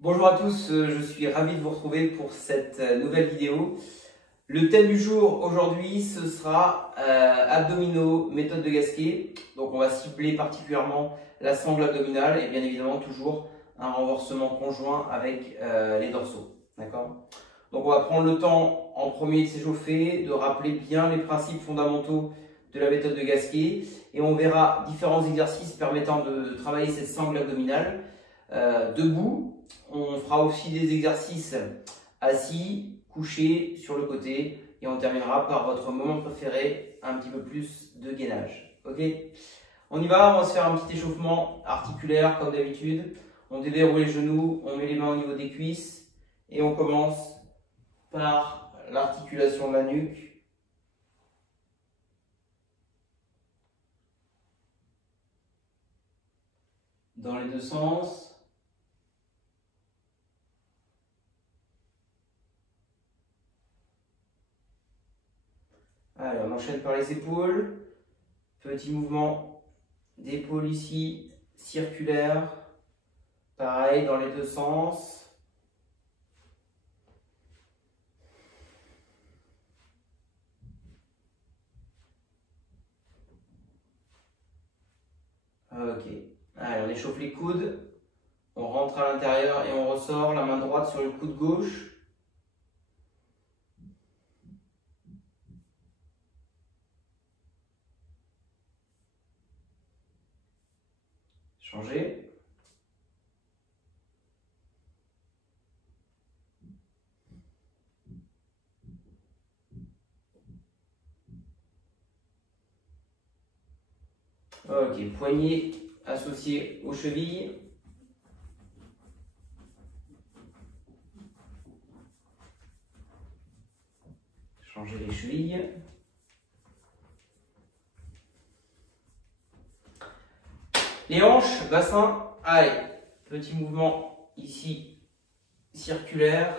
Bonjour à tous, je suis ravi de vous retrouver pour cette nouvelle vidéo. Le thème du jour aujourd'hui, ce sera abdominaux, méthode de Gasquet. Donc on va cibler particulièrement la sangle abdominale et bien évidemment toujours un renversement conjoint avec les dorsaux. D'accord ? Donc on va prendre le temps en premier de s'échauffer, de rappeler bien les principes fondamentaux de la méthode de Gasquet et on verra différents exercices permettant de travailler cette sangle abdominale debout. On fera aussi des exercices assis, couchés sur le côté et on terminera par votre moment préféré, un petit peu plus de gainage. Ok ? On y va, on va se faire un petit échauffement articulaire comme d'habitude. On déverrouille les genoux, on met les mains au niveau des cuisses et on commence par l'articulation de la nuque. Dans les deux sens. Allez, on enchaîne par les épaules. Petit mouvement d'épaule ici, circulaire. Pareil dans les deux sens. Ok. Allez, on échauffe les coudes. On rentre à l'intérieur et on ressort. La main droite sur le coude gauche. Changer. Ok, poignet associé aux chevilles. Changer les chevilles. Les hanches, bassin, allez, petit mouvement ici, circulaire.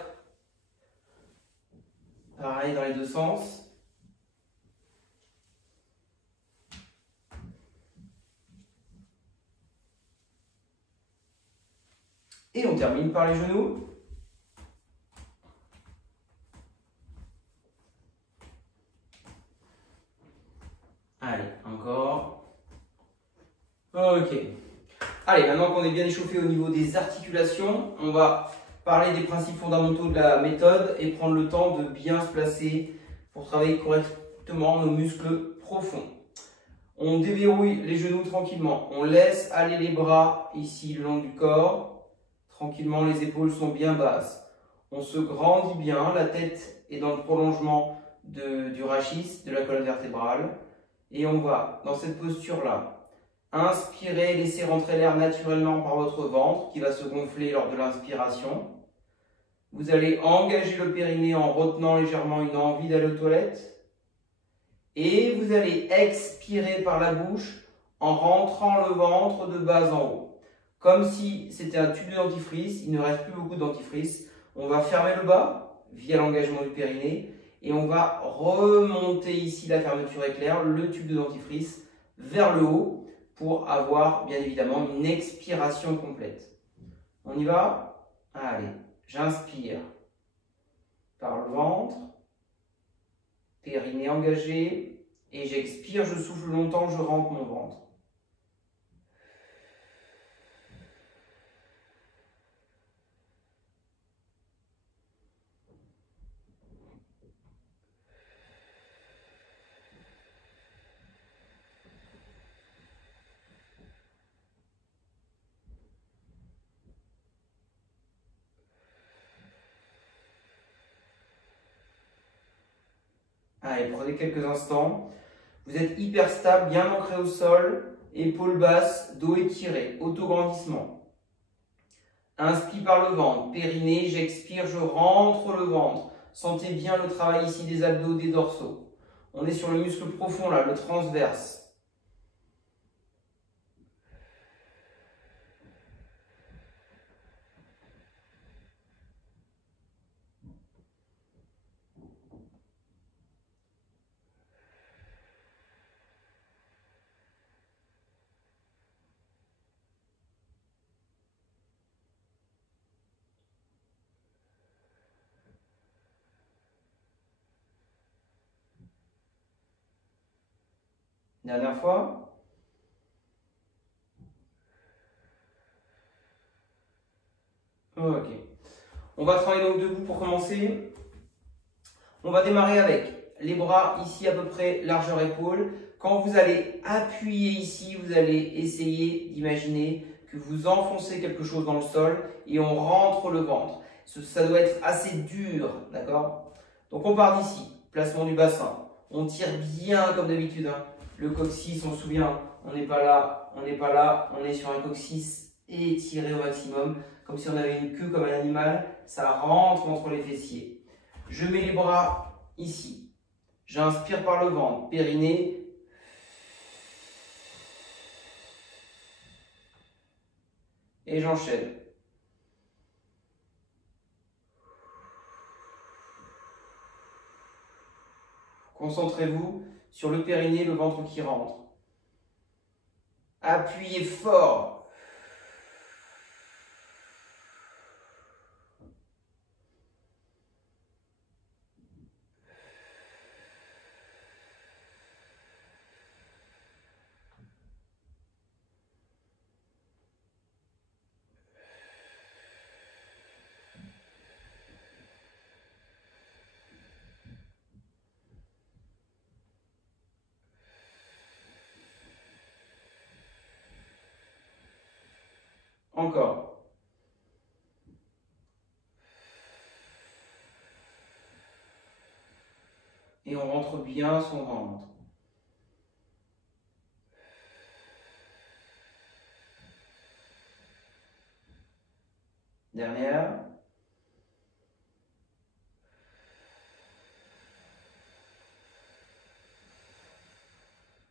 Pareil dans les deux sens. Et on termine par les genoux. Allez, encore. Ok. Allez, maintenant qu'on est bien échauffé au niveau des articulations, on va parler des principes fondamentaux de la méthode et prendre le temps de bien se placer pour travailler correctement nos muscles profonds. On déverrouille les genoux tranquillement. On laisse aller les bras ici le long du corps. Tranquillement, les épaules sont bien basses. On se grandit bien. La tête est dans le prolongement du rachis, de la colonne vertébrale. Et on va, dans cette posture-là, inspirer, laisser rentrer l'air naturellement par votre ventre qui va se gonfler lors de l'inspiration. Vous allez engager le périnée en retenant légèrement une envie d'aller aux toilettes. Et vous allez expirer par la bouche en rentrant le ventre de bas en haut. Comme si c'était un tube de dentifrice, il ne reste plus beaucoup de dentifrice. On va fermer le bas via l'engagement du périnée et on va remonter ici la fermeture éclair, le tube de dentifrice, vers le haut pour avoir bien évidemment une expiration complète. On y va? Allez, j'inspire par le ventre. Périnée engagé, et j'expire, je souffle longtemps, je rentre mon ventre. Allez, prenez quelques instants. Vous êtes hyper stable, bien ancré au sol, épaules basses, dos étiré, autograndissement. Inspire par le ventre, périnée, j'expire, je rentre le ventre. Sentez bien le travail ici des abdos, des dorsaux. On est sur le muscle profond là, le transverse. Dernière fois. Ok. On va travailler donc debout pour commencer. On va démarrer avec les bras ici à peu près largeur épaule. Quand vous allez appuyer ici, vous allez essayer d'imaginer que vous enfoncez quelque chose dans le sol et on rentre le ventre. Ça doit être assez dur, d'accord? Donc on part d'ici, placement du bassin. On tire bien comme d'habitude. Hein. Le coccyx, on se souvient, on n'est pas là, on n'est pas là, on est sur un coccyx étiré au maximum, comme si on avait une queue comme un animal, ça rentre entre les fessiers. Je mets les bras ici, j'inspire par le ventre, périnée, et j'enchaîne. Concentrez-vous sur le périnée, le ventre qui rentre. Appuyez fort. Encore. Et on rentre bien son ventre. Dernière.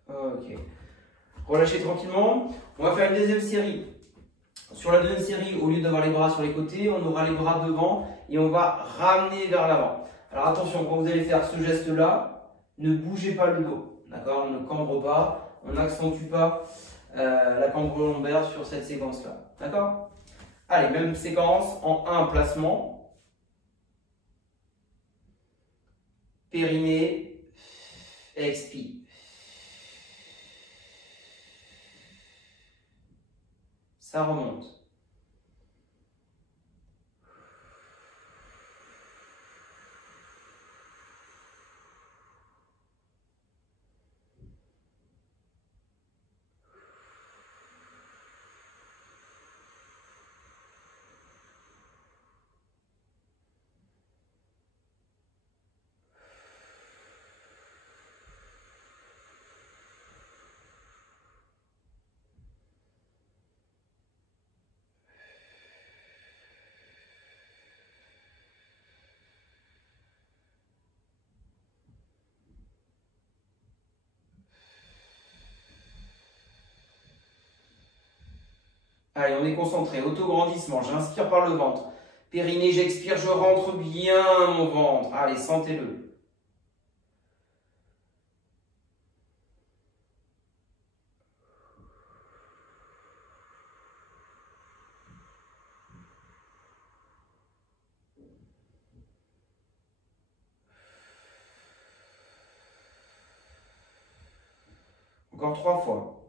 Ok. Relâchez tranquillement. On va faire une deuxième série. Sur la deuxième série, au lieu d'avoir les bras sur les côtés, on aura les bras devant et on va ramener vers l'avant. Alors attention, quand vous allez faire ce geste-là, ne bougez pas le dos. D'accord? On ne cambre pas, on n'accentue pas la cambre lombaire sur cette séquence-là. D'accord? Allez, même séquence en 1, placement. Périnée, expire. Ça remonte. Allez, on est concentré. Autograndissement. J'inspire par le ventre. Périnée, j'expire, je rentre bien mon ventre. Allez, sentez-le. Encore 3 fois.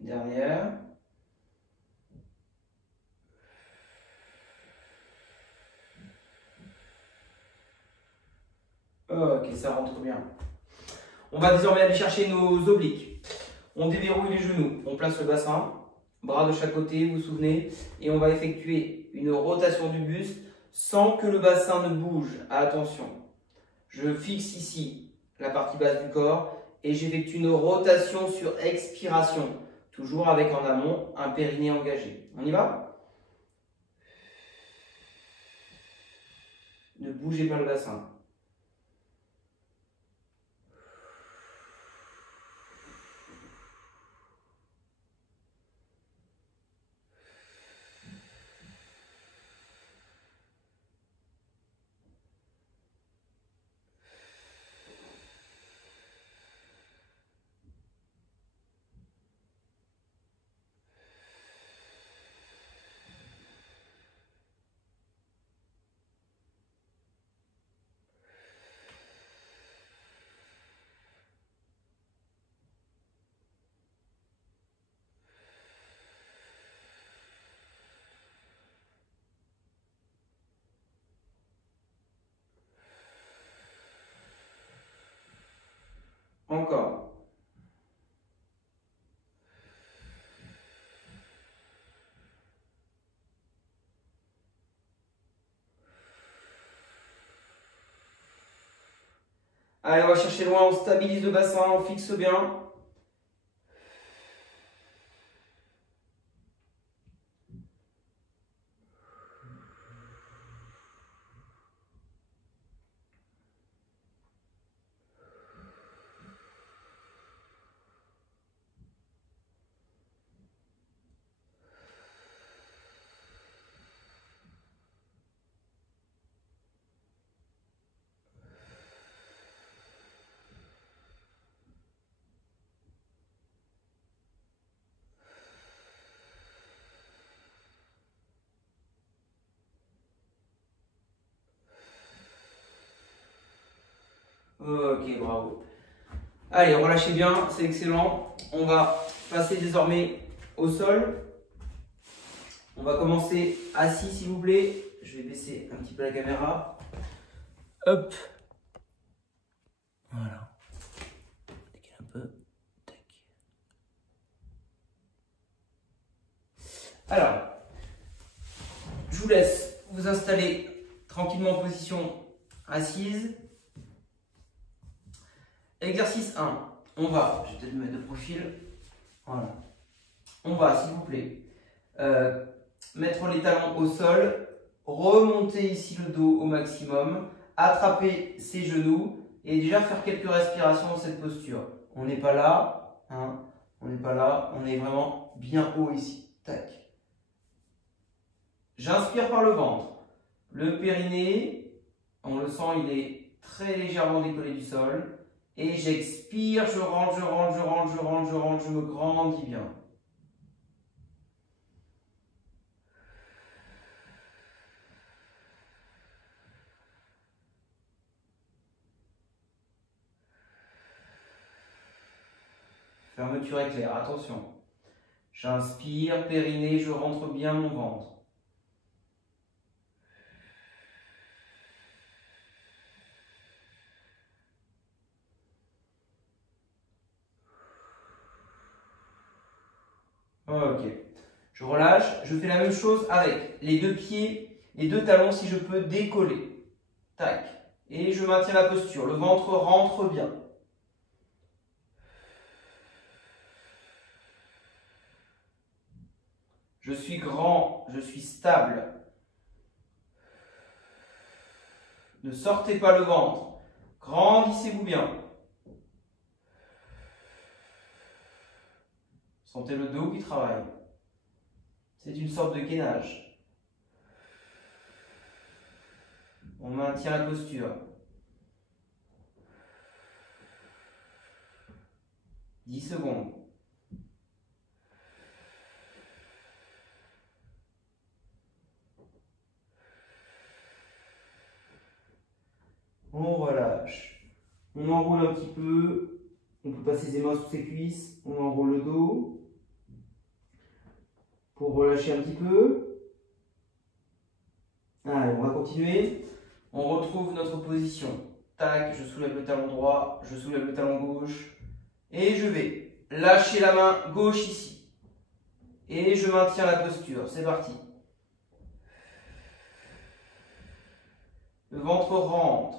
Dernière. Ok, ça rentre bien. On va désormais aller chercher nos obliques. On déverrouille les genoux. On place le bassin. Bras de chaque côté, vous vous souvenez. Et on va effectuer une rotation du buste sans que le bassin ne bouge. Attention. Je fixe ici la partie basse du corps et j'effectue une rotation sur expiration. Toujours avec en amont un périnée engagé. On y va? Ne bougez pas le bassin. Allez, on va chercher loin, on stabilise le bassin, on fixe bien. Ok, bravo. Allez, relâchez bien, c'est excellent. On va passer désormais au sol. On va commencer assis, s'il vous plaît. Je vais baisser un petit peu la caméra. Hop. Voilà. Décale un peu. Tac. Alors, je vous laisse vous installer tranquillement en position assise. Exercice 1. On va, je vais peut-être me mettre de profil. Voilà. On va, s'il vous plaît, mettre les talons au sol, remonter ici le dos au maximum, attraper ses genoux et déjà faire quelques respirations dans cette posture. On n'est pas là, hein, on n'est pas là, on est vraiment bien haut ici. Tac. J'inspire par le ventre. Le périnée, on le sent, il est très légèrement décollé du sol. Et j'expire, je rentre, je rentre, je rentre, je rentre, je rentre, je me grandis bien. Fermeture éclair, attention. J'inspire, périnée, je rentre bien mon ventre. Ok. Je relâche, je fais la même chose avec les deux pieds, les deux talons si je peux décoller. Tac. Et je maintiens la posture. Le ventre rentre bien. Je suis grand, je suis stable. Ne sortez pas le ventre. Grandissez-vous bien. Sentez le dos qui travaille. C'est une sorte de gainage. On maintient la posture. 10 secondes. On relâche. On enroule un petit peu. On peut passer ses mains sous ses cuisses. On enroule le dos. Pour relâcher un petit peu. Allez, on va continuer. On retrouve notre position. Tac, je soulève le talon droit, je soulève le talon gauche. Et je vais lâcher la main gauche ici. Et je maintiens la posture. C'est parti. Le ventre rentre.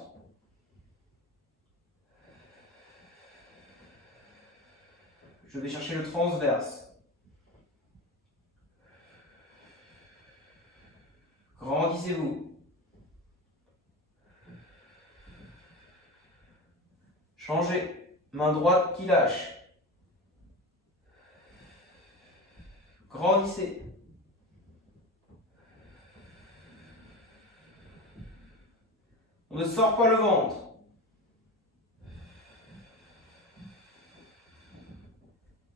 Je vais chercher le transverse. Grandissez-vous. Changez. Main droite qui lâche. Grandissez. On ne sort pas le ventre.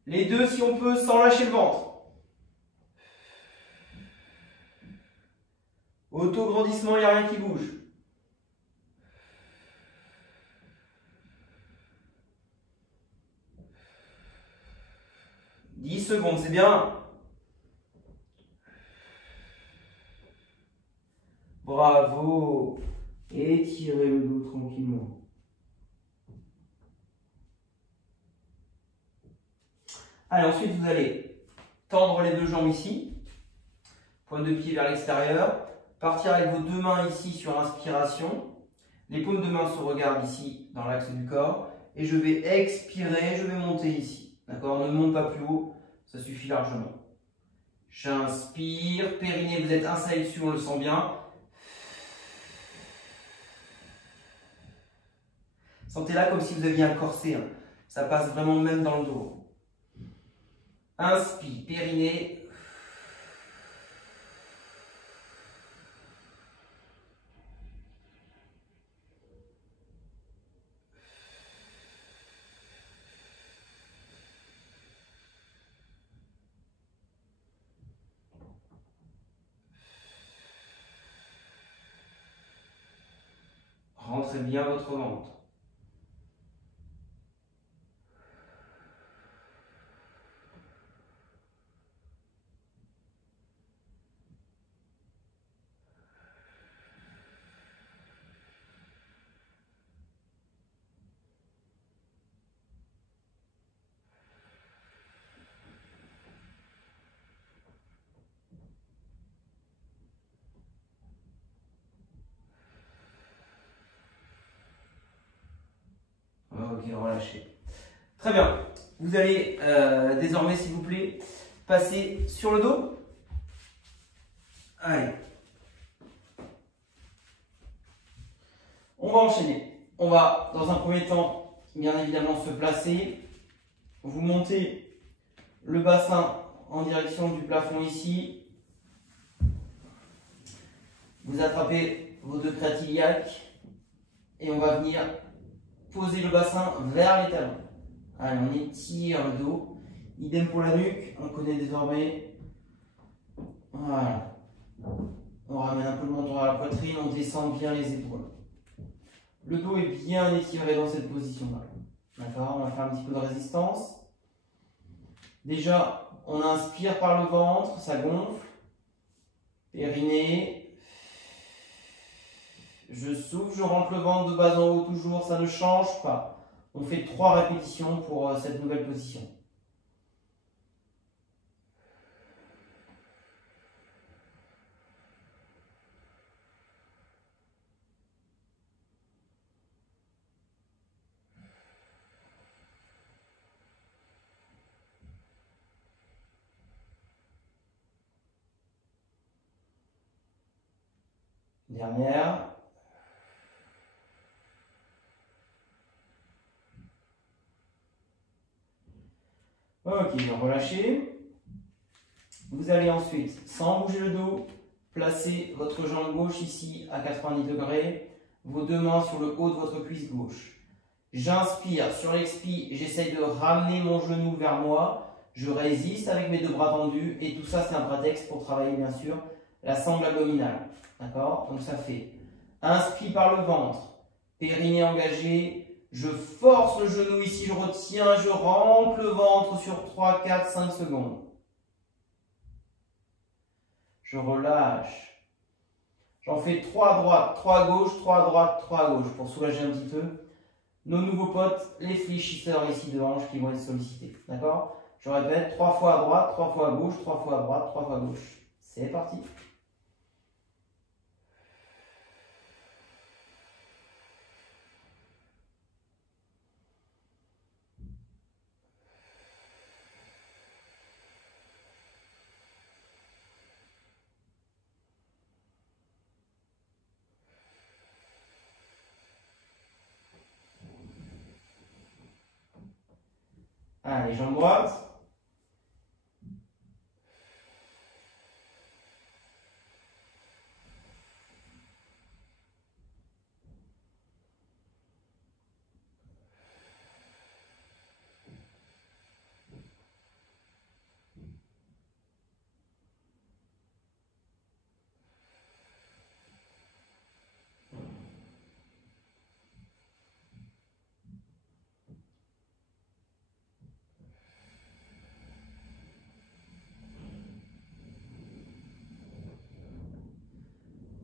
Les deux si on peut sans lâcher le ventre. Auto-grandissement, il n'y a rien qui bouge. « 10 secondes, c'est bien. Bravo. Étirez le dos tranquillement. Allez, ensuite, vous allez tendre les deux jambes ici. Pointe de pied vers l'extérieur. Partir avec vos deux mains ici sur inspiration. Les paumes de main se regardent ici dans l'axe du corps. Et je vais expirer, je vais monter ici. D'accord? Ne monte pas plus haut, ça suffit largement. J'inspire, périnée, vous êtes installé dessus, on le sent bien. Sentez-là comme si vous aviez un corset. Hein. Ça passe vraiment même dans le dos. Inspire, périnée. Rentrez bien votre ventre. Ok, relâchez. Très bien. Vous allez désormais, s'il vous plaît, passer sur le dos. Allez. On va enchaîner. On va, dans un premier temps, bien évidemment, se placer. Vous montez le bassin en direction du plafond ici. Vous attrapez vos deux crêtes iliaques et on va venir poser le bassin vers les talons. Allez, on étire le dos. Idem pour la nuque, on connaît désormais. Voilà. On ramène un peu le menton à la poitrine, on descend bien les épaules. Le dos est bien étiré dans cette position-là. D'accord? On va faire un petit peu de résistance. Déjà, on inspire par le ventre, ça gonfle. Périnée. Je souffle, je rentre le ventre de bas en haut toujours, ça ne change pas. On fait 3 répétitions pour cette nouvelle position. Dernière. Ok, relâchez. Vous allez ensuite, sans bouger le dos, placer votre jambe gauche ici à 90 degrés, vos deux mains sur le haut de votre cuisse gauche. J'inspire, sur l'expire, j'essaye de ramener mon genou vers moi, je résiste avec mes deux bras tendus et tout ça c'est un prétexte pour travailler bien sûr la sangle abdominale. D'accord? Donc ça fait inspire par le ventre, périnée engagé, je force le genou ici, je retiens, je rentre le ventre sur 3, 4, 5 secondes. Je relâche. J'en fais 3 à droite, 3 à gauche, 3 à droite, 3 à gauche pour soulager un petit peu nos nouveaux potes, les fléchisseurs ici de hanches qui vont être sollicités. D'accord? Je répète, 3 fois à droite, 3 fois à gauche, 3 fois à droite, 3 fois à gauche. C'est parti. Allez, jambe droite.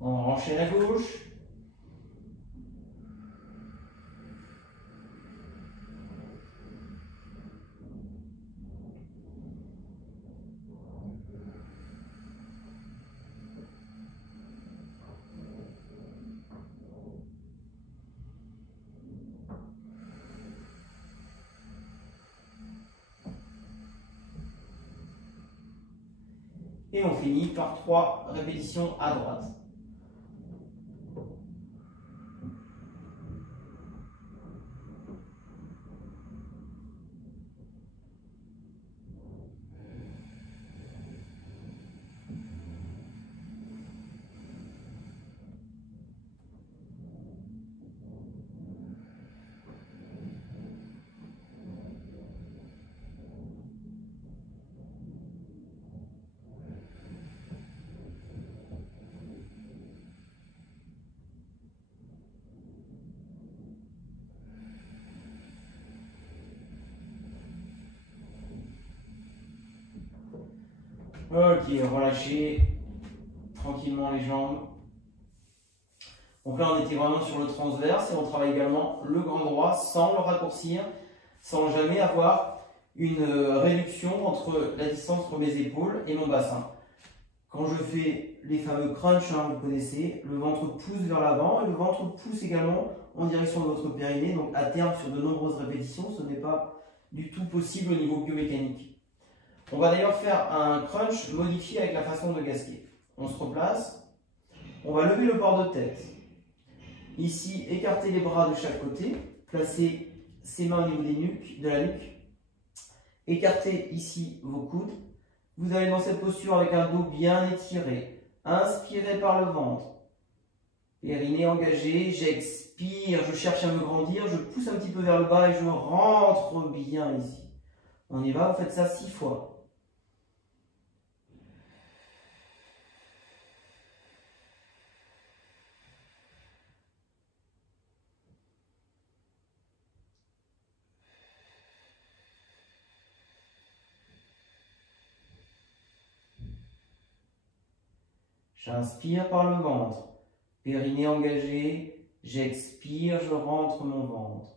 On enchaîne à gauche. Et on finit par 3 répétitions à droite. Ok, relâchez tranquillement les jambes. Donc là, on était vraiment sur le transverse et on travaille également le grand droit sans le raccourcir, sans jamais avoir une réduction entre la distance entre mes épaules et mon bassin. Quand je fais les fameux crunch, hein, vous connaissez, le ventre pousse vers l'avant et le ventre pousse également en direction de votre périnée. Donc à terme, sur de nombreuses répétitions, ce n'est pas du tout possible au niveau biomécanique. On va d'ailleurs faire un crunch modifié avec la façon de gasquer. On se replace, on va lever le port de tête. Ici, écartez les bras de chaque côté, placez ses mains au niveau de la nuque. Écartez ici vos coudes. Vous allez dans cette posture avec un dos bien étiré. Inspirez par le ventre. Périnée engagé, j'expire, je cherche à me grandir, je pousse un petit peu vers le bas et je rentre bien ici. On y va, vous faites ça 6 fois. J'inspire par le ventre, périnée engagé, j'expire, je rentre mon ventre.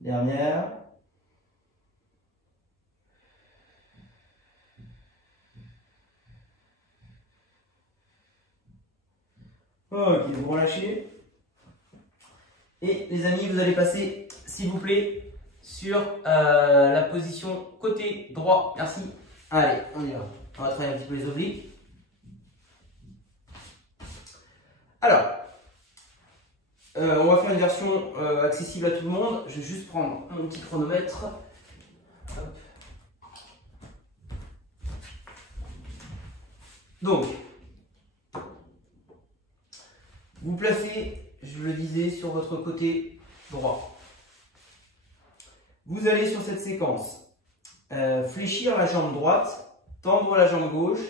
Dernière. Ok, vous relâchez. Et les amis, vous allez passer, s'il vous plaît, sur la position côté droit. Merci. Allez, on y va. On va travailler un petit peu les obliques. Alors, on va faire une version accessible à tout le monde. Je vais juste prendre mon petit chronomètre. Hop. Donc, vous placez, je le disais, sur votre côté droit. Vous allez sur cette séquence fléchir la jambe droite, tendre la jambe gauche,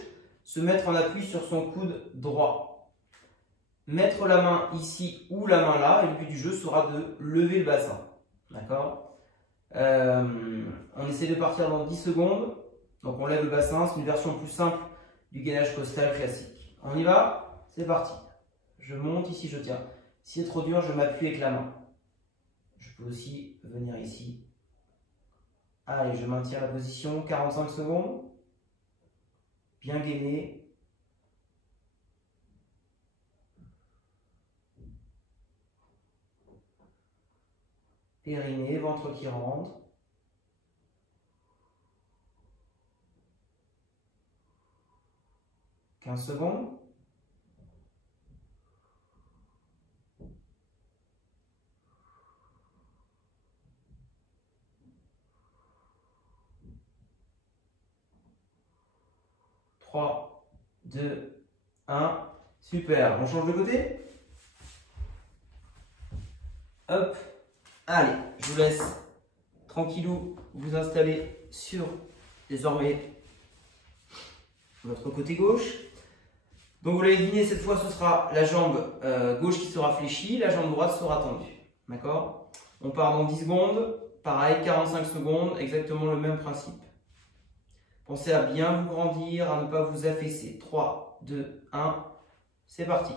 se mettre en appui sur son coude droit. Mettre la main ici ou la main là, et le but du jeu sera de lever le bassin. D'accord? On essaie de partir dans 10 secondes. Donc on lève le bassin, c'est une version plus simple du gainage costal classique. On y va? C'est parti. Je monte ici, je tiens. Si c'est trop dur, je m'appuie avec la main. Je peux aussi venir ici. Allez, je maintiens la position, 45 secondes. Bien gainé. Périnée, ventre qui rentre. « 15 secondes. « 3, 2, 1. Super. On change de côté. Hop. Allez, je vous laisse tranquillou vous installer sur désormais votre côté gauche. Donc vous l'avez deviné, cette fois ce sera la jambe gauche qui sera fléchie, la jambe droite sera tendue. D'accord? On part dans 10 secondes. pareil, 45 secondes, exactement le même principe. Pensez à bien vous grandir, à ne pas vous affaisser. 3, 2, 1, c'est parti.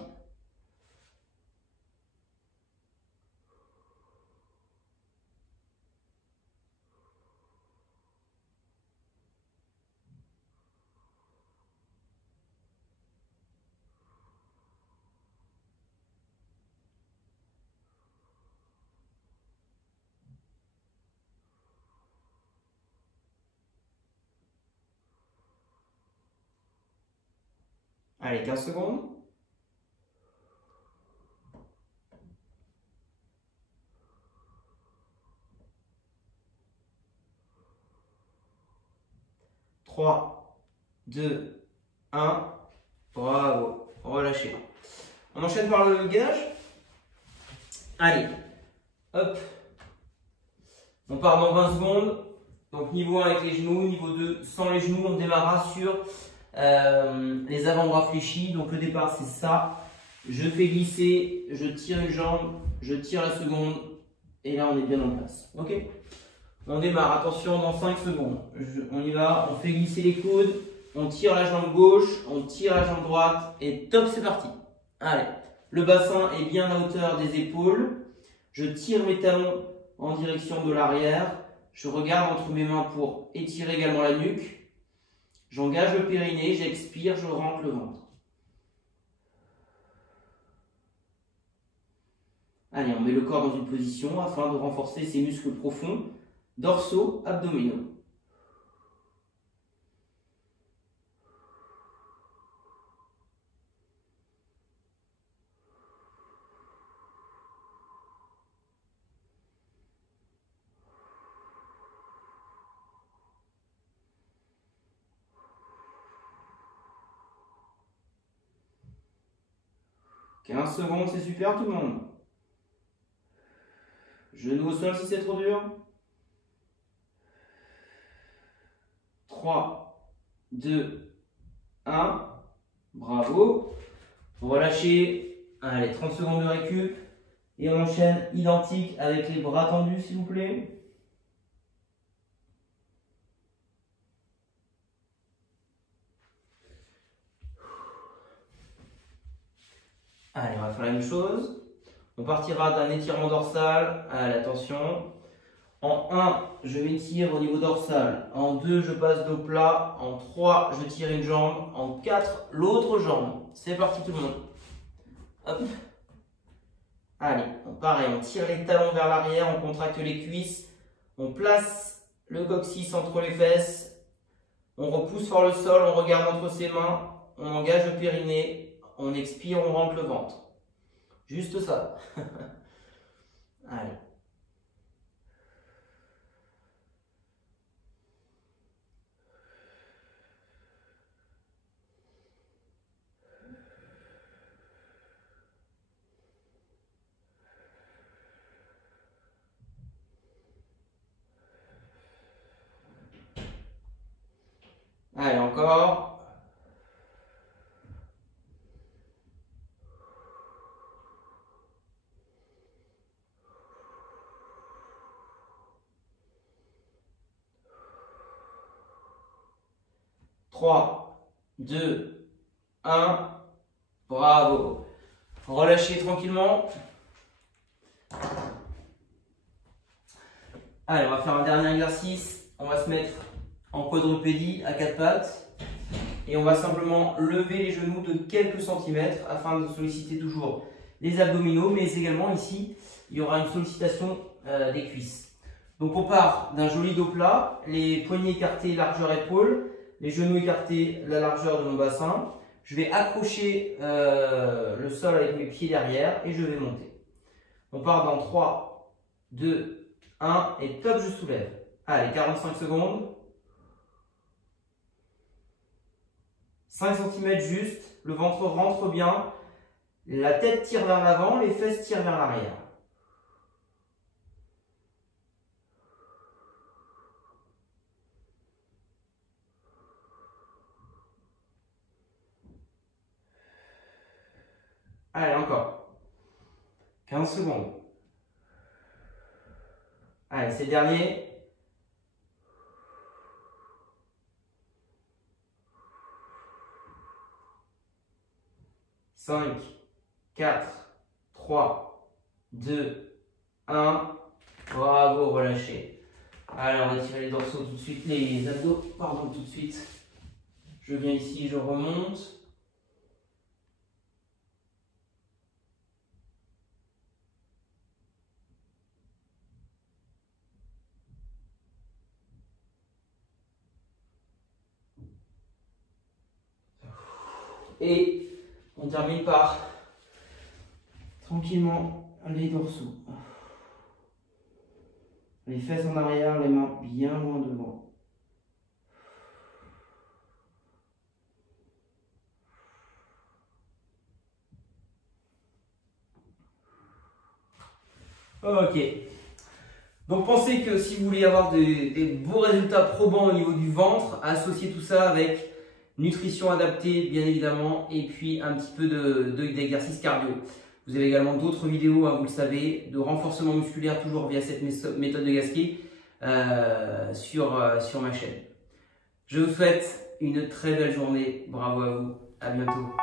Allez, 15 secondes. Trois, 2, 1. Bravo. Relâchez. On enchaîne par le gainage. Allez. Hop. On part dans 20 secondes. Donc niveau 1 avec les genoux, niveau 2 sans les genoux. On démarrera sur les avant-bras fléchis. Donc le départ c'est ça. Je fais glisser, je tire une jambe, je tire la seconde. Et là on est bien en place. Ok? On démarre, attention dans 5 secondes. On y va, on fait glisser les coudes. On tire la jambe gauche, on tire la jambe droite. Et top, c'est parti. Allez, le bassin est bien à hauteur des épaules. Je tire mes talons en direction de l'arrière. Je regarde entre mes mains pour étirer également la nuque. J'engage le périnée, j'expire, je rentre le ventre. Allez, on met le corps dans une position afin de renforcer ses muscles profonds, dorsaux, abdominaux. « 15 secondes, c'est super tout le monde. Genou au sol si c'est trop dur. 3, 2, 1. Bravo. Relâchez. Allez, 30 secondes de récup. Et on enchaîne identique avec les bras tendus, s'il vous plaît. Allez, on va faire la même chose. On partira d'un étirement dorsal. Allez, attention. En 1, je m'étire au niveau dorsal. En 2, je passe dos plat. En 3, je tire une jambe. En 4, l'autre jambe. C'est parti tout le monde. Hop. Allez, pareil, on tire les talons vers l'arrière, on contracte les cuisses. On place le coccyx entre les fesses. On repousse fort le sol, on regarde entre ses mains. On engage le périnée. On expire, on rentre le ventre. Juste ça. Allez. Allez, encore. Trois, 2, 1. Bravo. Relâchez tranquillement. Allez, on va faire un dernier exercice. On va se mettre en quadrupédie à 4 pattes. Et on va simplement lever les genoux de quelques centimètres afin de solliciter toujours les abdominaux. Mais également ici, il y aura une sollicitation des cuisses. Donc on part d'un joli dos plat. Les poignets écartés, largeur épaule. Les genoux écartés, la largeur de mon bassin. Je vais accrocher le sol avec mes pieds derrière et je vais monter. On part dans 3, 2, 1 et top, je soulève. Allez, 45 secondes. 5 cm juste, le ventre rentre bien, la tête tire vers l'avant, les fesses tirent vers l'arrière. Allez, encore. 15 secondes. Allez, c'est le dernier. 5, 4, 3, 2, 1. Bravo, relâchez. Allez, on va tirer les dorsaux tout de suite, les abdos, pardon, tout de suite. Je viens ici, je remonte. Et on termine par tranquillement les dorsaux. Les fesses en arrière, les mains bien loin devant. Ok. Donc pensez que si vous voulez avoir des beaux résultats probants au niveau du ventre, associez tout ça avec nutrition adaptée bien évidemment et puis un petit peu d'exercice cardio. Vous avez également d'autres vidéos, hein, vous le savez, de renforcement musculaire toujours via cette méthode de Gasquet sur ma chaîne. Je vous souhaite une très belle journée. Bravo à vous. À bientôt.